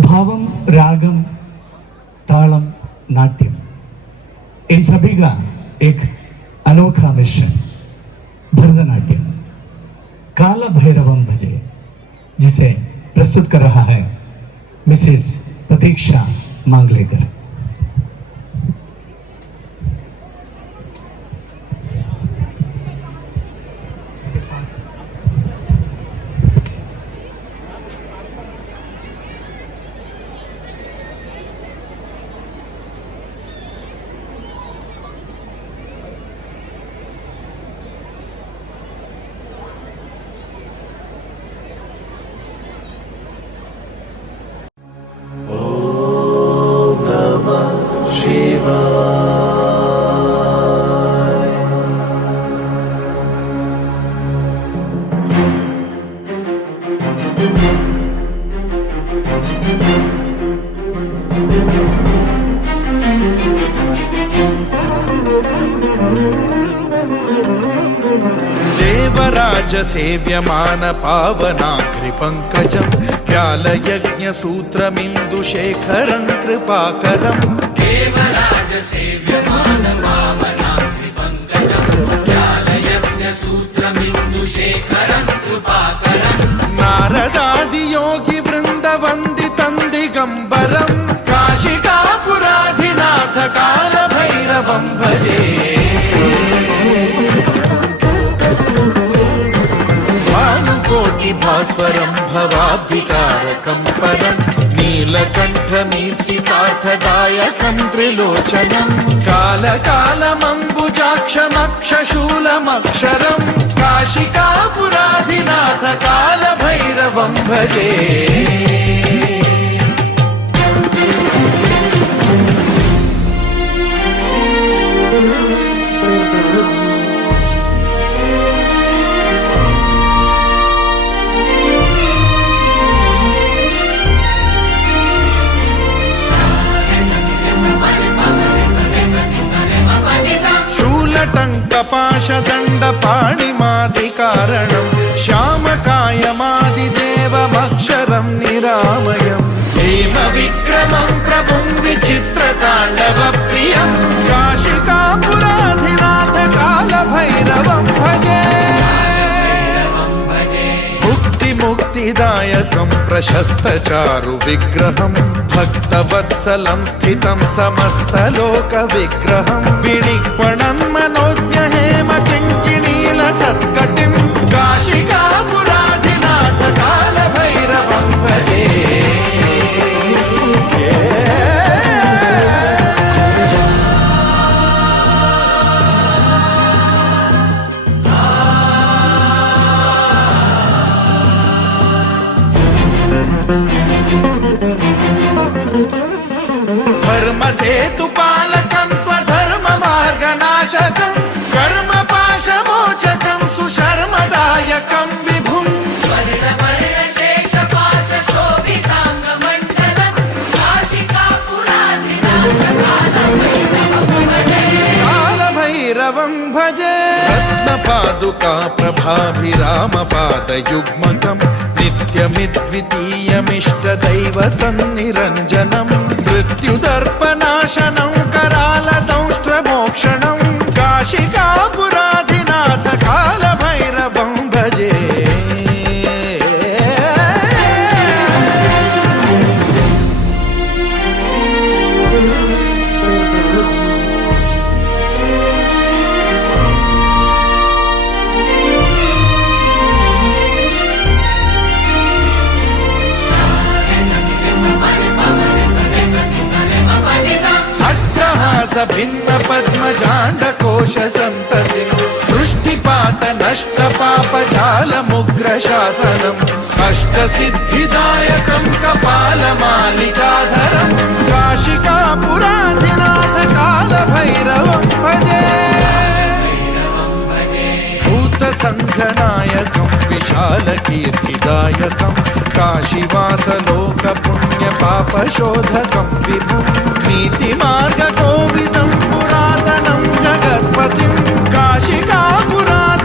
भावम, रागम, तालम, नाट्यम, इन सभी का एक अनोखा मिश्रण भरतनाट्यम काल भैरवम भजे, जिसे प्रस्तुत कर रहा है मिसेस प्रतीक्षा मांगलेकर। देवराज सेव्यमान पावनाग्रि पंकजं व्यालयज्ञ सूत्रमिन्दुशेखरं कृपाकरं। देवराज सेव्यमान पावनाग्रि पंकजं व्यालयज्ञ सूत्रमिन्दुशेखरं कृपाकरं। नारदादि योगी वृंद वंदितं दिगंबरं काशिकापुराधिनाथ काल भैरवं भजे। भास्वरं भवाब्धिकारकं परं नीलकण्ठमीप्सितार्थदायकं त्रिलोचनं कालकालमम्बुजाक्षमक्षशूलमक्षरं काशिकापुराधिनाथ कालभैरवं भजे। शूलटङ्कपाशदण्डपाणिमादिकारणं श्यामकायमादिदेवमक्षरं निरामयं हेमविक्रमं प्रभुं विचित्रताण्डवप्रियं काशिकापुराधिनाथ कालभैरवं भजे। मुक्तिदायकं प्रशस्तचारु विग्रहं भक्तवत्सलं स्थितं समस्तलोकविग्रहं विनिक्वणं मनोज्ञ हेम किङ्किणीलसत्कटिं काशिकापुराधिनाथ कालभैरवं भजे। धर्मसेतुपालकं त्वधर्ममार्गनाशकं कर्मपाशमोचकं सुशर्मदायकं विभुं स्वर्णवर्णशेषपाशशोभिताङ्गमण्डलं काशिकापुराधिनाथ कालभैरवं भजे। रत्नपादुका प्रभाभिरामपादयुग्मकं नित्यमिद्वितीयमिष्टदैवतं निरञ्जनं मृत्युदर्पनाशनं करालदंष्ट्रमोक्षणं काशिकापुराधिनाथ कालभैरवं भजे। भिन्न पद्मजाण्डकोश संततिं वृष्टिपात नष्ट पापजालमुग्र शासनम् अष्टसिद्धिदायकं कपालमालिकाधरं काशिकापुराधिनाथ कालभैरवं भजे। भूतसङ्घनायकं विशालकीर्तिदायकं काशीवासलोकपुण्यपापशोधकं विभुं नीतिमार्गकोविदं पुरातनं जगत्पतिं काशिकापुराधिनाथ